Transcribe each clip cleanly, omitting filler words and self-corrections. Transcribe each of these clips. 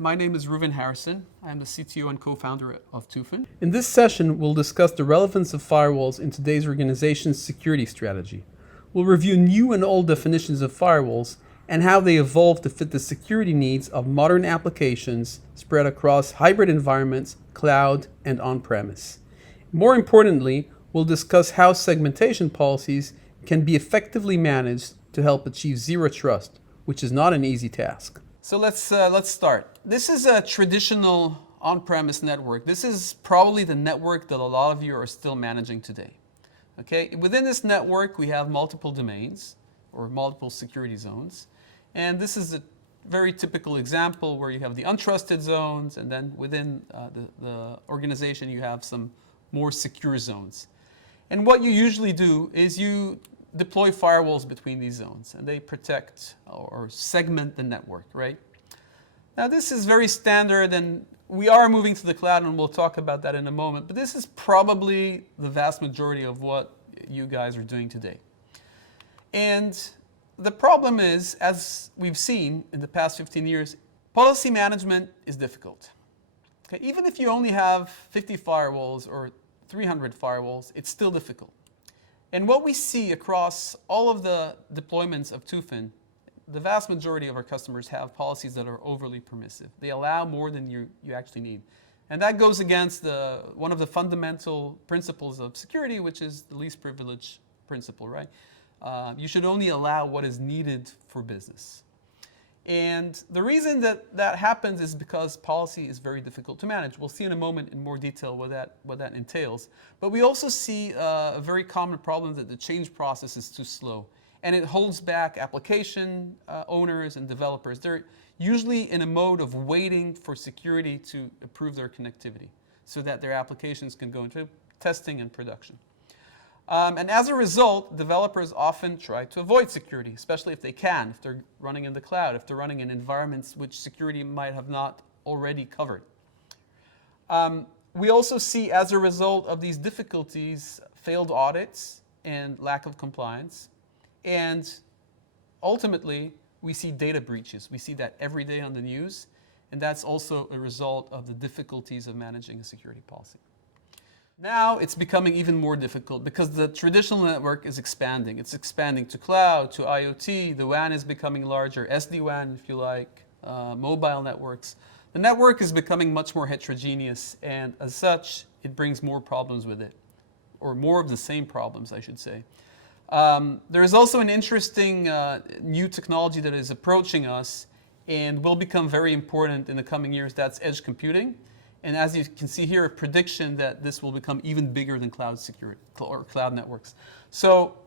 My name is Reuven Harrison. I am the CTO and co-founder of Tufin. In this session, we'll discuss the relevance of firewalls in today's organization's security strategy. We'll review new and old definitions of firewalls and how they evolve to fit the security needs of modern applications spread across hybrid environments, cloud, and on-premise. More importantly, we'll discuss how segmentation policies can be effectively managed to help achieve zero trust, which is not an easy task. So let's start. This is a traditional on-premise network. This is probably the network that a lot of you are still managing today. Okay, within this network, we have multiple domains or multiple security zones. And this is a very typical example where you have the untrusted zones, and then within the organization, you have some more secure zones. And what you usually do is you deploy firewalls between these zones, and they protect or segment the network, right? Now, this is very standard, and we are moving to the cloud, and we'll talk about that in a moment, but this is probably the vast majority of what you guys are doing today. And the problem is, as we've seen in the past 15 years, policy management is difficult. Okay? Even if you only have 50 firewalls or 300 firewalls, it's still difficult. And what we see across all of the deployments of Tufin, the vast majority of our customers have policies that are overly permissive. They allow more than you actually need. And that goes against one of the fundamental principles of security, which is the least privilege principle, right? You should only allow what is needed for business. And the reason that happens is because policy is very difficult to manage. We'll see in a moment in more detail what that entails. But we also see a very common problem that the change process is too slow. And it holds back application owners and developers. They're usually in a mode of waiting for security to approve their connectivity so that their applications can go into testing and production. And as a result, developers often try to avoid security, especially if they can, if they're running in the cloud, if they're running in environments which security might have not already covered. We also see, as a result of these difficulties, failed audits and lack of compliance. And ultimately, we see data breaches. We see that every day on the news. And that's also a result of the difficulties of managing a security policy. Now it's becoming even more difficult because the traditional network is expanding. It's expanding to cloud, to IoT. The WAN is becoming larger, SD-WAN if you like, mobile networks. The network is becoming much more heterogeneous, and as such, it brings more problems with it, or more of the same problems, I should say. There is also an interesting new technology that is approaching us and will become very important in the coming years. That's edge computing. And as you can see here, a prediction that this will become even bigger than cloud security or cloud networks. So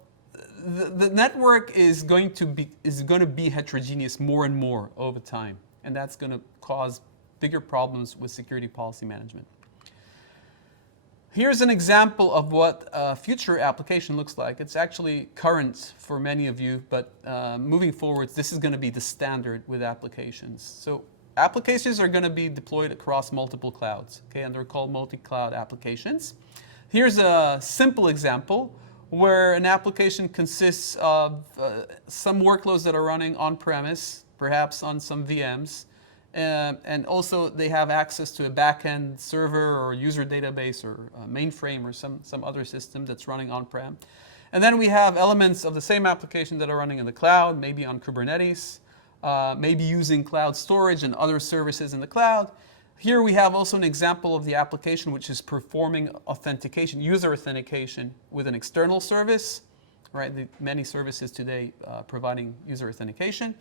the network is going to be heterogeneous more and more over time, and that's going to cause bigger problems with security policy management. Here's an example of what a future application looks like. It's actually current for many of you, but moving forward, this is going to be the standard with applications. So applications are going to be deployed across multiple clouds, okay, and they're called multi-cloud applications. Here's a simple example where an application consists of some workloads that are running on-premise, perhaps on some VMs, and also they have access to a back-end server or user database or a mainframe or some other system that's running on-prem. And then we have elements of the same application that are running in the cloud, maybe on Kubernetes, maybe using cloud storage and other services in the cloud. Here we have also an example of the application which is performing authentication, user authentication with an external service, right? Many services today providing user authentication,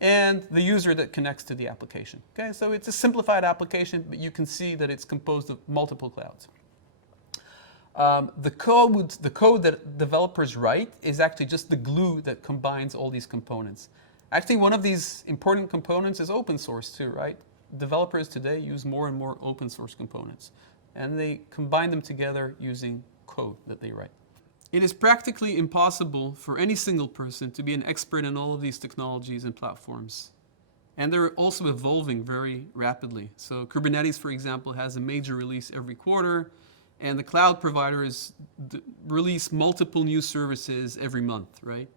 and the user that connects to the application. Okay, so it's a simplified application, but you can see that it's composed of multiple clouds. The code that developers write is actually just the glue that combines all these components. Actually, one of these important components is open source too, right? Developers today use more and more open source components, and they combine them together using code that they write. It is practically impossible for any single person to be an expert in all of these technologies and platforms. And they're also evolving very rapidly. So Kubernetes, for example, has a major release every quarter, and the cloud providers release multiple new services every month, right?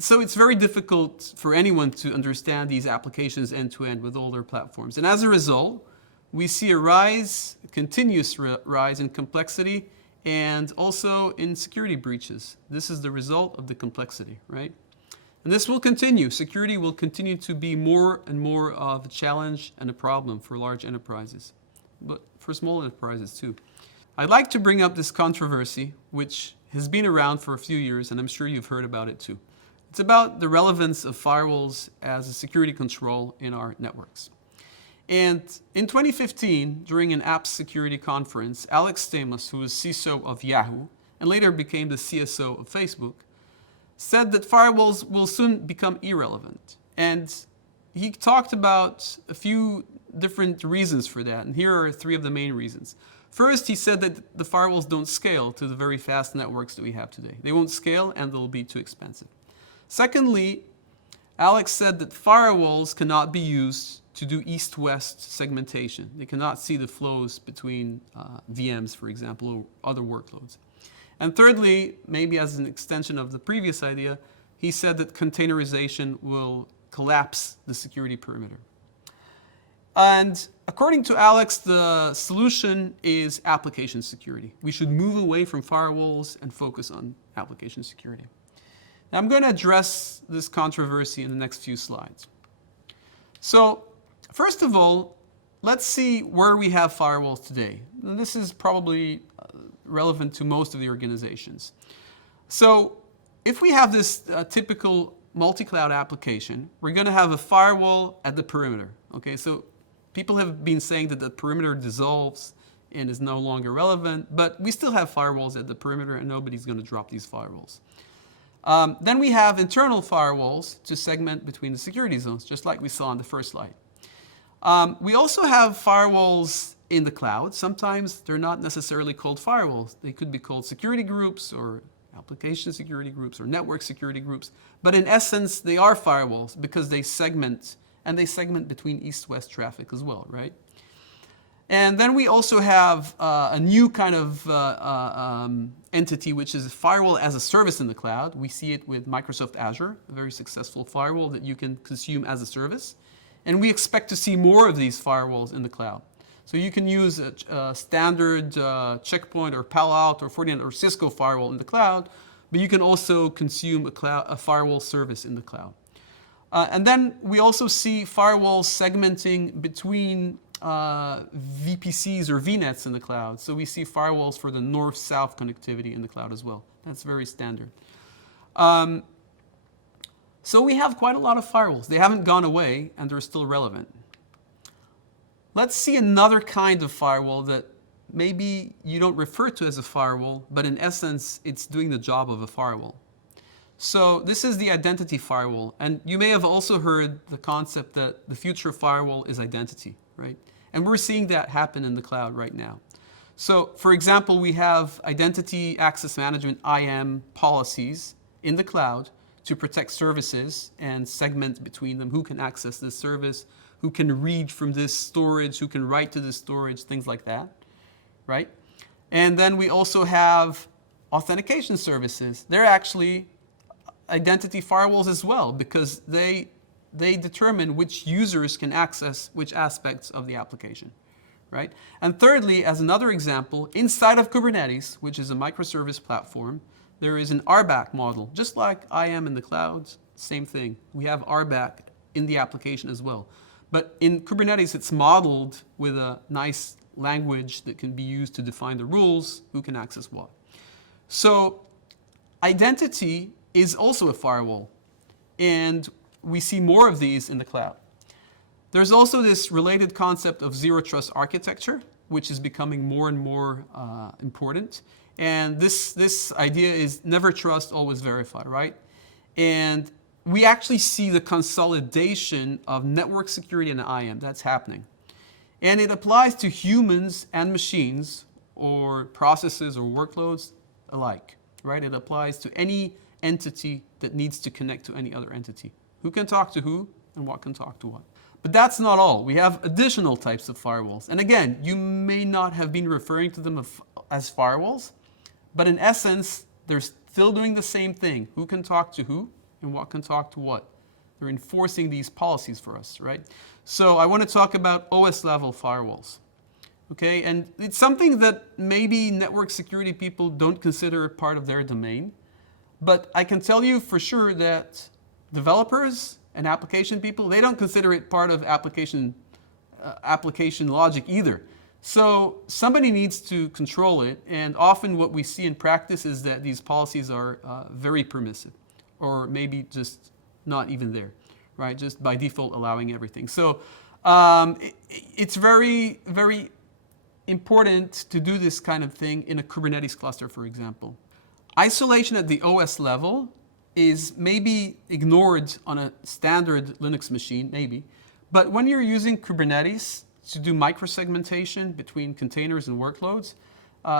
So it's very difficult for anyone to understand these applications end-to-end with older platforms. And as a result, we see a continuous rise in complexity and also in security breaches. This is the result of the complexity, right? And this will continue. Security will continue to be more and more of a challenge and a problem for large enterprises, but for small enterprises too. I'd like to bring up this controversy, which has been around for a few years, and I'm sure you've heard about it too. It's about the relevance of firewalls as a security control in our networks. And in 2015, during an apps security conference, Alex Stamos, who was CISO of Yahoo and later became the CSO of Facebook, said that firewalls will soon become irrelevant. And he talked about a few different reasons for that, and here are three of the main reasons. First, he said that the firewalls don't scale to the very fast networks that we have today. They won't scale and they'll be too expensive. Secondly, Alex said that firewalls cannot be used to do east-west segmentation. They cannot see the flows between VMs, for example, or other workloads. And thirdly, maybe as an extension of the previous idea, he said that containerization will collapse the security perimeter. And according to Alex, the solution is application security. We should move away from firewalls and focus on application security. Now, I'm going to address this controversy in the next few slides. So, first of all, let's see where we have firewalls today. And this is probably relevant to most of the organizations. So, if we have this typical multi-cloud application, we're going to have a firewall at the perimeter. Okay, so people have been saying that the perimeter dissolves and is no longer relevant, but we still have firewalls at the perimeter and nobody's going to drop these firewalls. Then we have internal firewalls to segment between the security zones, just like we saw on the first slide. We also have firewalls in the cloud. Sometimes they're not necessarily called firewalls. They could be called security groups or application security groups or network security groups. But in essence, they are firewalls because they segment, and they segment between east-west traffic as well, right? And then we also have a new kind of entity, which is a firewall as a service in the cloud. We see it with Microsoft Azure, a very successful firewall that you can consume as a service. And we expect to see more of these firewalls in the cloud. So you can use a standard Checkpoint or Palo Alto or Fortinet or Cisco firewall in the cloud, but you can also consume a firewall service in the cloud. And then we also see firewalls segmenting between VPCs or VNets in the cloud. So we see firewalls for the north-south connectivity in the cloud as well. That's very standard. So we have quite a lot of firewalls. They haven't gone away and they're still relevant. Let's see another kind of firewall that maybe you don't refer to as a firewall, but in essence, it's doing the job of a firewall. So this is the Identity Firewall. And you may have also heard the concept that the future firewall is identity, right? And we're seeing that happen in the cloud right now. So for example, we have Identity Access Management, IAM policies in the cloud to protect services and segment between them. Who can access this service? Who can read from this storage? Who can write to this storage? Things like that, right? And then we also have authentication services. They're actually identity firewalls as well because they determine which users can access which aspects of the application, right? And thirdly, as another example, inside of Kubernetes, which is a microservice platform, there is an RBAC model, just like IAM in the clouds, same thing. We have RBAC in the application as well. But in Kubernetes, it's modeled with a nice language that can be used to define the rules, who can access what. So identity is also a firewall, and we see more of these in the cloud. There's also this related concept of zero trust architecture, which is becoming more and more important. And this idea is never trust, always verify, right? And we actually see the consolidation of network security and IAM. That's happening. And it applies to humans and machines, or processes or workloads alike, right? It applies to any entity that needs to connect to any other entity. Who can talk to who and what can talk to what. But that's not all. We have additional types of firewalls. And again, you may not have been referring to them as firewalls, but in essence, they're still doing the same thing. Who can talk to who and what can talk to what. They're enforcing these policies for us, right? So I want to talk about OS level firewalls. Okay, and it's something that maybe network security people don't consider part of their domain, but I can tell you for sure that developers and application people, they don't consider it part of application logic either. So somebody needs to control it, and often what we see in practice is that these policies are very permissive, or maybe just not even there, right? Just by default allowing everything. So it's very, very important to do this kind of thing in a Kubernetes cluster, for example. Isolation at the OS level is maybe ignored on a standard Linux machine, maybe. But when you're using Kubernetes to do micro-segmentation between containers and workloads,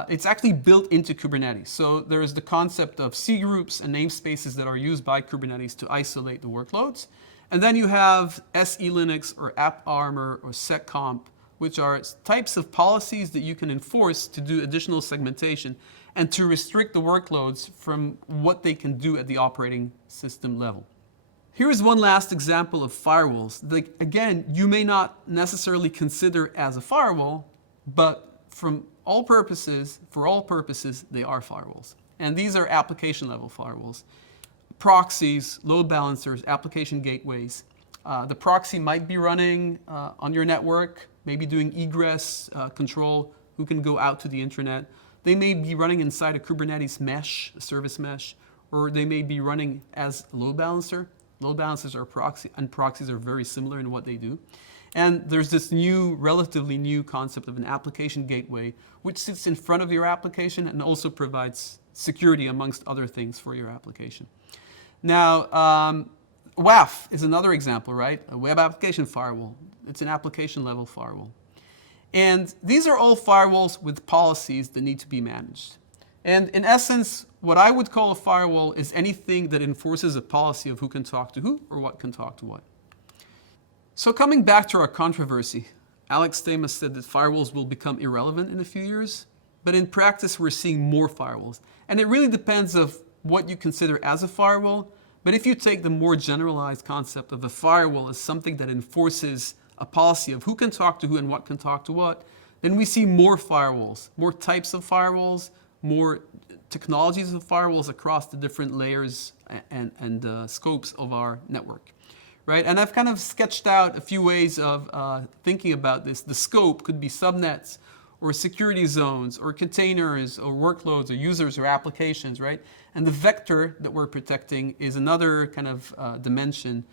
it's actually built into Kubernetes. So there's the concept of C groups and namespaces that are used by Kubernetes to isolate the workloads. And then you have SE Linux or AppArmor or SecComp, which are types of policies that you can enforce to do additional segmentation and to restrict the workloads from what they can do at the operating system level. Here's one last example of firewalls that, again, you may not necessarily consider as a firewall, but for all purposes, they are firewalls. And these are application level firewalls. Proxies, load balancers, application gateways. The proxy might be running on your network, maybe doing egress control, who can go out to the internet. They may be running inside a Kubernetes mesh, a service mesh, or they may be running as a load balancer. Load balancers are proxy, and proxies are very similar in what they do. And there's this relatively new concept of an application gateway, which sits in front of your application and also provides security amongst other things for your application. Now, WAF is another example, right? A web application firewall. It's an application level firewall. And these are all firewalls with policies that need to be managed. And in essence, what I would call a firewall is anything that enforces a policy of who can talk to who or what can talk to what. So coming back to our controversy, Alex Stamos said that firewalls will become irrelevant in a few years, but in practice we're seeing more firewalls. And it really depends of what you consider as a firewall, but if you take the more generalized concept of a firewall as something that enforces a policy of who can talk to who and what can talk to what, then we see more firewalls, more types of firewalls, more technologies of firewalls across the different layers and scopes of our network, right? And I've kind of sketched out a few ways of thinking about this. The scope could be subnets or security zones or containers or workloads or users or applications, right? And the vector that we're protecting is another kind of dimension,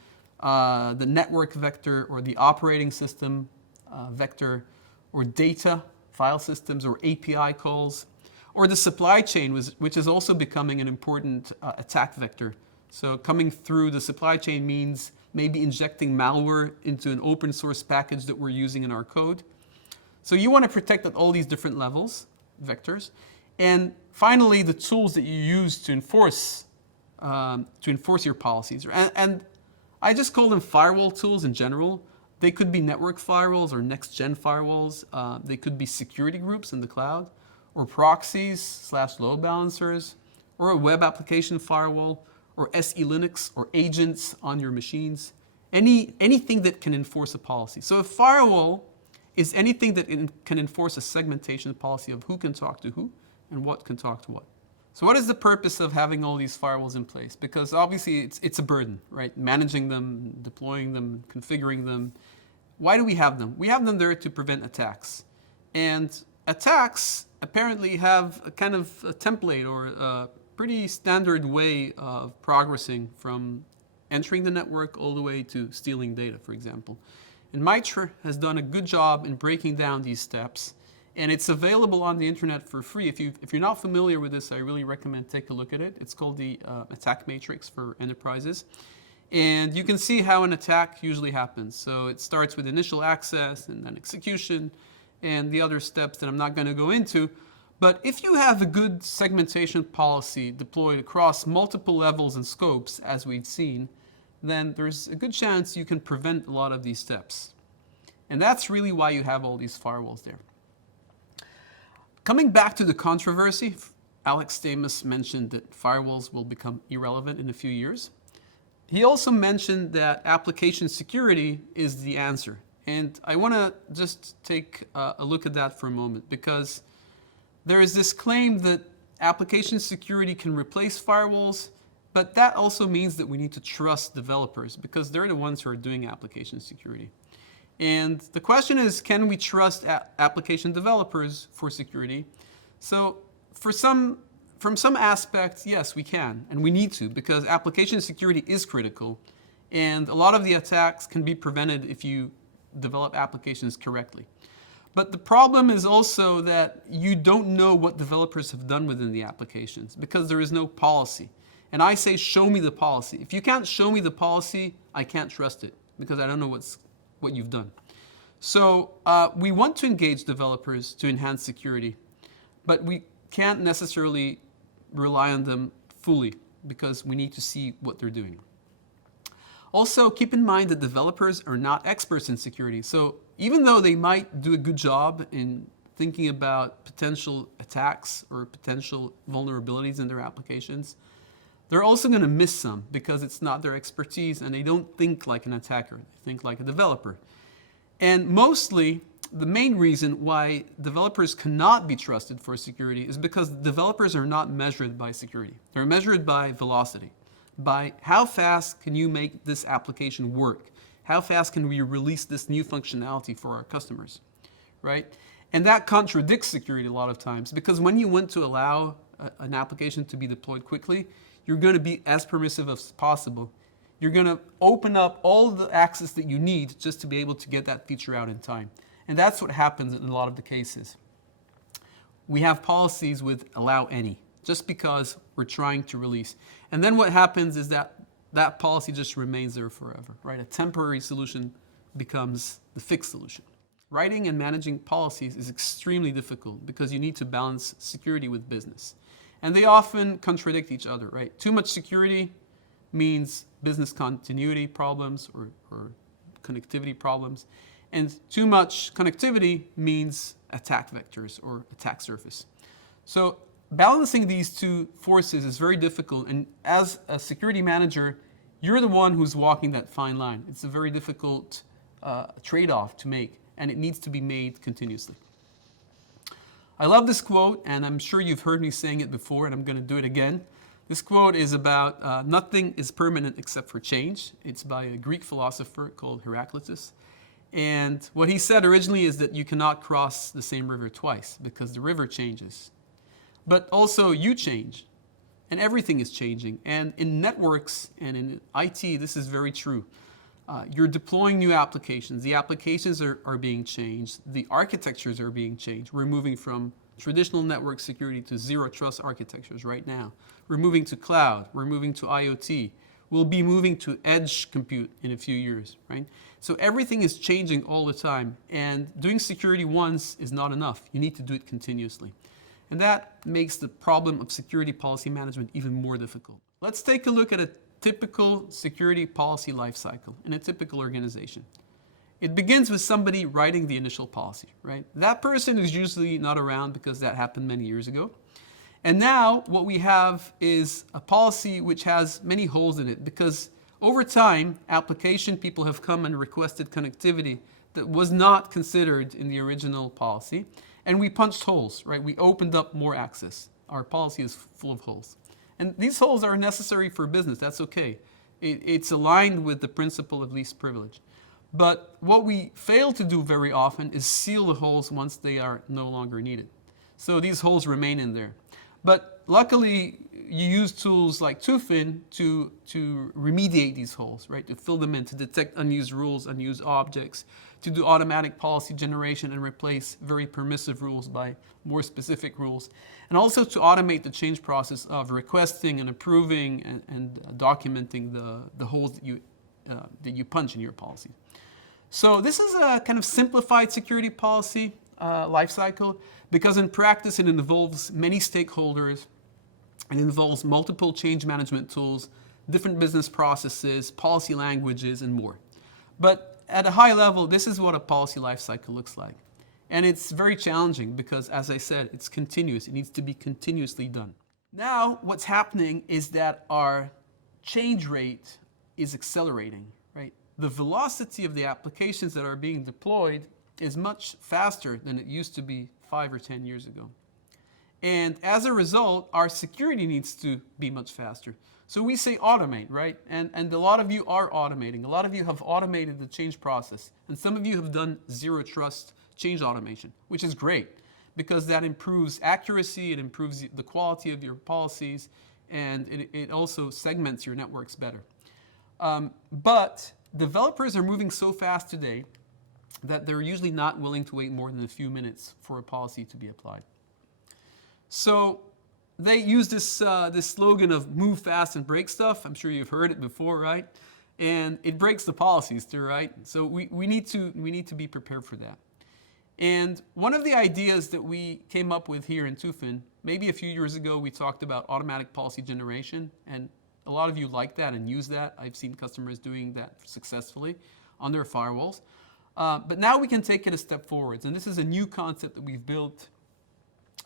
the network vector or the operating system vector or data, file systems or API calls, or the supply chain, which is also becoming an important attack vector. So coming through the supply chain means maybe injecting malware into an open source package that we're using in our code. So you want to protect at all these different levels, vectors. And finally, the tools that you use to enforce your policies. And I just call them firewall tools in general. They could be network firewalls or next-gen firewalls. They could be security groups in the cloud, or proxies / load balancers, or a web application firewall, or SE Linux, or agents on your machines. Anything that can enforce a policy. So a firewall is anything that can enforce a segmentation policy of who can talk to who and what can talk to what. So what is the purpose of having all these firewalls in place? Because obviously it's a burden, right? Managing them, deploying them, configuring them. Why do we have them? We have them there to prevent attacks. And attacks apparently have a kind of a template or a pretty standard way of progressing from entering the network all the way to stealing data, for example. And Mitra has done a good job in breaking down these steps. And it's available on the internet for free. If you're not familiar with this, I really recommend take a look at it. It's called the Attack Matrix for enterprises. And you can see how an attack usually happens. So it starts with initial access and then execution and the other steps that I'm not going to go into. But if you have a good segmentation policy deployed across multiple levels and scopes, as we've seen, then there's a good chance you can prevent a lot of these steps. And that's really why you have all these firewalls there. Coming back to the controversy, Alex Stamos mentioned that firewalls will become irrelevant in a few years. He also mentioned that application security is the answer. And I want to just take a look at that for a moment, because there is this claim that application security can replace firewalls, but that also means that we need to trust developers, because they're the ones who are doing application security. And the question is, can we trust application developers for security? So from some aspects, yes, we can, and we need to, because application security is critical, and a lot of the attacks can be prevented if you develop applications correctly. But the problem is also that you don't know what developers have done within the applications, because there is no policy. And I say, show me the policy. If you can't show me the policy, I can't trust it, because I don't know what you've done. So we want to engage developers to enhance security, but we can't necessarily rely on them fully, because we need to see what they're doing. Also, keep in mind that developers are not experts in security. So even though they might do a good job in thinking about potential attacks or potential vulnerabilities in their applications, they're also going to miss some, because it's not their expertise and they don't think like an attacker. They think like a developer. And mostly, the main reason why developers cannot be trusted for security is because developers are not measured by security. They're measured by velocity, by how fast can you make this application work? How fast can we release this new functionality for our customers, right? And that contradicts security a lot of times, because when you want to allow an application to be deployed quickly, you're going to be as permissive as possible. You're going to open up all the access that you need just to be able to get that feature out in time. And that's what happens in a lot of the cases. We have policies with allow any, just because we're trying to release. And then what happens is that that policy just remains there forever, right? A temporary solution becomes the fixed solution. Writing and managing policies is extremely difficult, because you need to balance security with business. And they often contradict each other, right? Too much security means business continuity problems or connectivity problems. And too much connectivity means attack vectors or attack surface. So balancing these two forces is very difficult. And as a security manager, you're the one who's walking that fine line. It's a very difficult trade-off to make, and it needs to be made continuously. I love this quote, and I'm sure you've heard me saying it before, and I'm going to do it again. This quote is about nothing is permanent except for change. It's by a Greek philosopher called Heraclitus. And what he said originally is that you cannot cross the same river twice, because the river changes. But also you change, and everything is changing. And in networks and in IT, this is very true. You're deploying new applications. The applications are being changed. The architectures are being changed. We're moving from traditional network security to zero trust architectures right now. We're moving to cloud. We're moving to IoT. We'll be moving to edge compute in a few years, right? So everything is changing all the time, and doing security once is not enough. You need to do it continuously. And that makes the problem of security policy management even more difficult. Let's take a look at a typical security policy lifecycle in a typical organization. It begins with somebody writing the initial policy, right? That person is usually not around, because that happened many years ago. And now what we have is a policy which has many holes in it, because over time, application people have come and requested connectivity that was not considered in the original policy. And we punched holes, right? We opened up more access. Our policy is full of holes. And these holes are necessary for business. That's okay. It's aligned with the principle of least privilege. But what we fail to do very often is seal the holes once they are no longer needed. So these holes remain in there. But luckily, you use tools like Tufin to remediate these holes, right? To fill them in, to detect unused rules, unused objects, to do automatic policy generation and replace very permissive rules by more specific rules. And also to automate the change process of requesting and approving and documenting the holes that you punch in your policy. So this is a kind of simplified security policy lifecycle, because in practice it involves many stakeholders. It involves multiple change management tools, different business processes, policy languages, and more. But at a high level, this is what a policy lifecycle looks like. And it's very challenging because, as I said, it's continuous. It needs to be continuously done. Now, what's happening is that our change rate is accelerating, right? The velocity of the applications that are being deployed is much faster than it used to be 5 or 10 years ago. And as a result, our security needs to be much faster. So we say automate, right? And a lot of you are automating. A lot of you have automated the change process. And some of you have done zero trust change automation, which is great because that improves accuracy, it improves the quality of your policies, and it also segments your networks better. But developers are moving so fast today that they're usually not willing to wait more than a few minutes for a policy to be applied. So they use this, this slogan of move fast and break stuff. I'm sure you've heard it before, right? And it breaks the policies too, right? So we need to be prepared for that. And one of the ideas that we came up with here in Tufin, maybe a few years ago, we talked about automatic policy generation, and a lot of you like that and use that. I've seen customers doing that successfully on their firewalls. But now we can take it a step forwards, and this is a new concept that we've built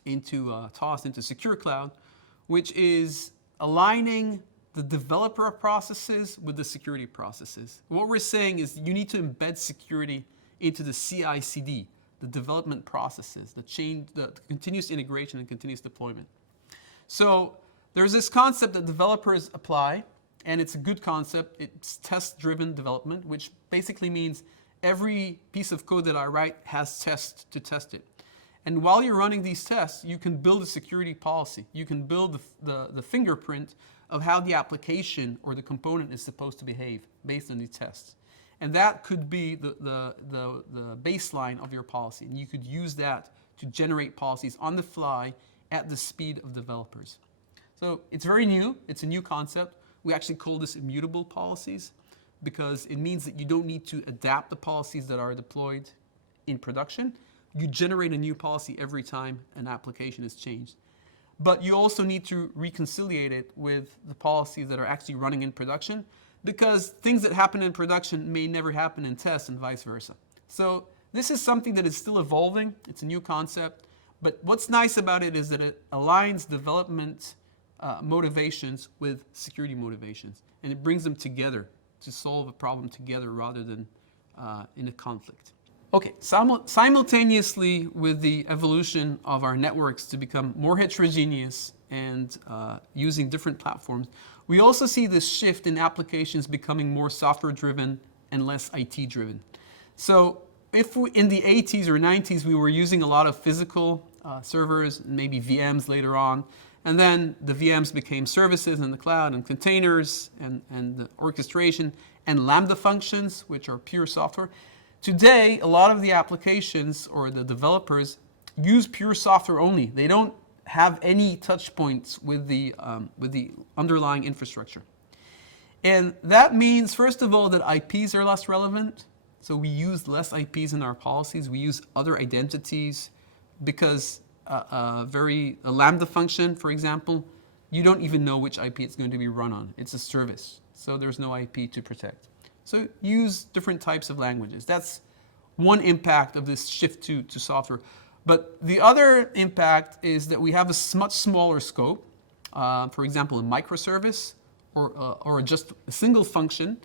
into tossed into Secure Cloud, which is aligning the developer processes with the security processes. What we're saying is you need to embed security into the CI/CD, the development processes, the continuous integration and continuous deployment. So there's this concept that developers apply, and it's a good concept. It's test-driven development, which basically means every piece of code that I write has tests to test it. And while you're running these tests, you can build a security policy. You can build the fingerprint of how the application or the component is supposed to behave based on these tests. And that could be the baseline of your policy. And you could use that to generate policies on the fly at the speed of developers. So it's very new. It's a new concept. We actually call this immutable policies because it means that you don't need to adapt the policies that are deployed in production. You generate a new policy every time an application is changed. But you also need to reconciliate it with the policies that are actually running in production, because things that happen in production may never happen in tests and vice versa. So this is something that is still evolving. It's a new concept. But what's nice about it is that it aligns development motivations with security motivations. And it brings them together to solve a problem together rather than in a conflict. Okay, simultaneously with the evolution of our networks to become more heterogeneous and using different platforms, we also see this shift in applications becoming more software-driven and less IT-driven. So if in the 80s or 90s we were using a lot of physical servers, maybe VMs later on, and then the VMs became services in the cloud and containers and the orchestration and Lambda functions, which are pure software. Today, a lot of the applications or the developers use pure software only. They don't have any touch points with the underlying infrastructure. And that means, first of all, that IPs are less relevant. So we use less IPs in our policies. We use other identities because a Lambda function, for example, you don't even know which IP it's going to be run on. It's a service, so there's no IP to protect. So use different types of languages. That's one impact of this shift to software. But the other impact is that we have a much smaller scope. For example, a microservice or just a single function.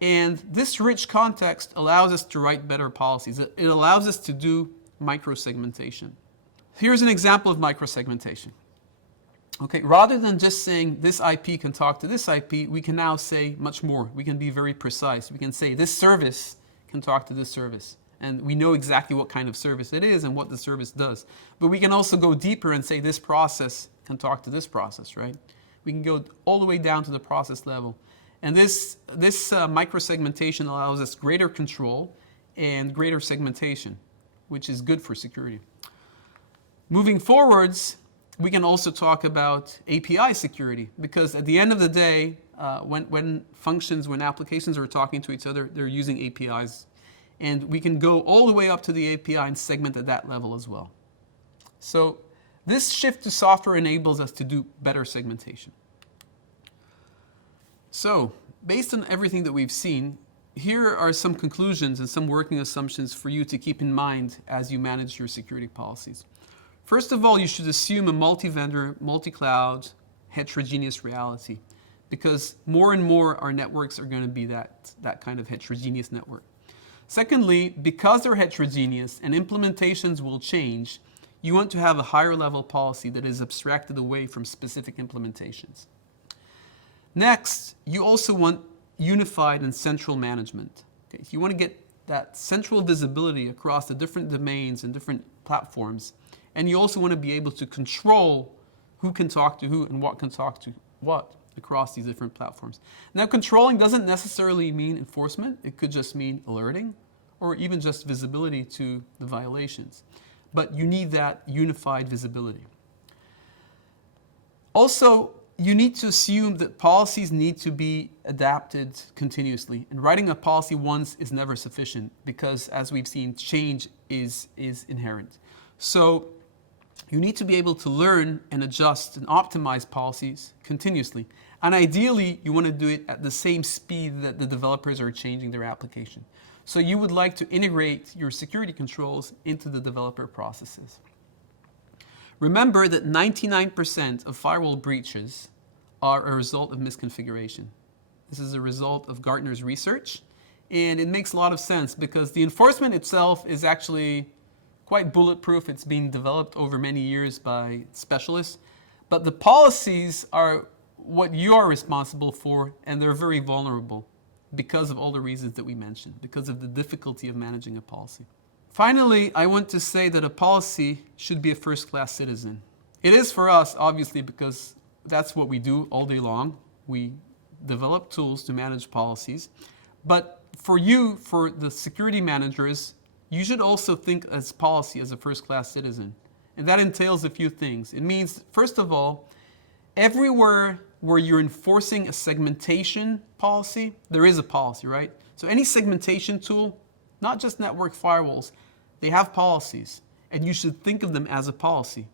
And this rich context allows us to write better policies. It allows us to do micro-segmentation. Here's an example of micro-segmentation. Okay, rather than just saying this IP can talk to this IP, we can now say much more. We can be very precise. We can say this service can talk to this service. And we know exactly what kind of service it is and what the service does. But we can also go deeper and say this process can talk to this process, right? We can go all the way down to the process level. And this micro-segmentation allows us greater control and greater segmentation, which is good for security. Moving forwards, we can also talk about API security, because at the end of the day, when applications are talking to each other, they're using APIs. And we can go all the way up to the API and segment at that level as well. So this shift to software enables us to do better segmentation. So based on everything that we've seen, here are some conclusions and some working assumptions for you to keep in mind as you manage your security policies. First of all, you should assume a multi-vendor, multi-cloud, heterogeneous reality, because more and more our networks are going to be that kind of heterogeneous network. Secondly, because they're heterogeneous and implementations will change, you want to have a higher level policy that is abstracted away from specific implementations. Next, you also want unified and central management. Okay, if you want to get that central visibility across the different domains and different platforms, and you also want to be able to control who can talk to who and what can talk to what across these different platforms. Now, controlling doesn't necessarily mean enforcement. It could just mean alerting or even just visibility to the violations. But you need that unified visibility. Also, you need to assume that policies need to be adapted continuously. And writing a policy once is never sufficient because, as we've seen, change is inherent. So you need to be able to learn and adjust and optimize policies continuously. And ideally, you want to do it at the same speed that the developers are changing their application. So you would like to integrate your security controls into the developer processes. Remember that 99% of firewall breaches are a result of misconfiguration. This is a result of Gartner's research, and it makes a lot of sense because the enforcement itself is actually quite bulletproof. It's been developed over many years by specialists, but the policies are what you are responsible for, and they're very vulnerable because of all the reasons that we mentioned, because of the difficulty of managing a policy. Finally, I want to say that a policy should be a first-class citizen. It is for us, obviously, because that's what we do all day long. We develop tools to manage policies. But for you, for the security managers, you should also think as policy as a first-class citizen. And that entails a few things. It means, first of all, everywhere where you're enforcing a segmentation policy, there is a policy, right? So any segmentation tool, not just network firewalls, they have policies, and you should think of them as a policy.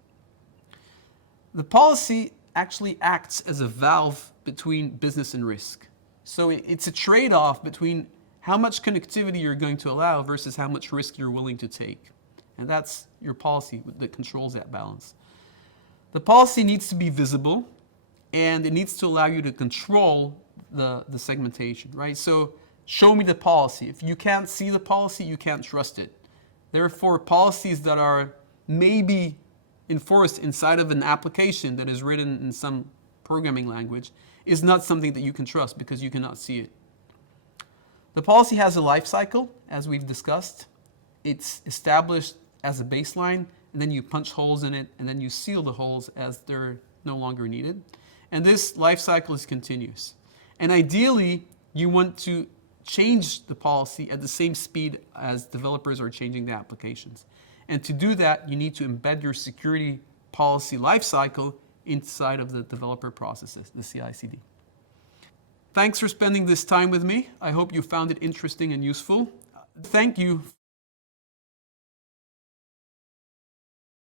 The policy actually acts as a valve between business and risk. So it's a trade-off between how much connectivity you're going to allow versus how much risk you're willing to take. And that's your policy that controls that balance. The policy needs to be visible, and it needs to allow you to control the segmentation, right? So show me the policy. If you can't see the policy, you can't trust it. Therefore, policies that are maybe enforced inside of an application that is written in some programming language is not something that you can trust because you cannot see it. The policy has a life cycle, as we've discussed. It's established as a baseline, and then you punch holes in it, and then you seal the holes as they're no longer needed. And this life cycle is continuous. And ideally, you want to change the policy at the same speed as developers are changing the applications. And to do that, you need to embed your security policy lifecycle inside of the developer processes, the CI/CD. Thanks for spending this time with me. I hope you found it interesting and useful. Thank you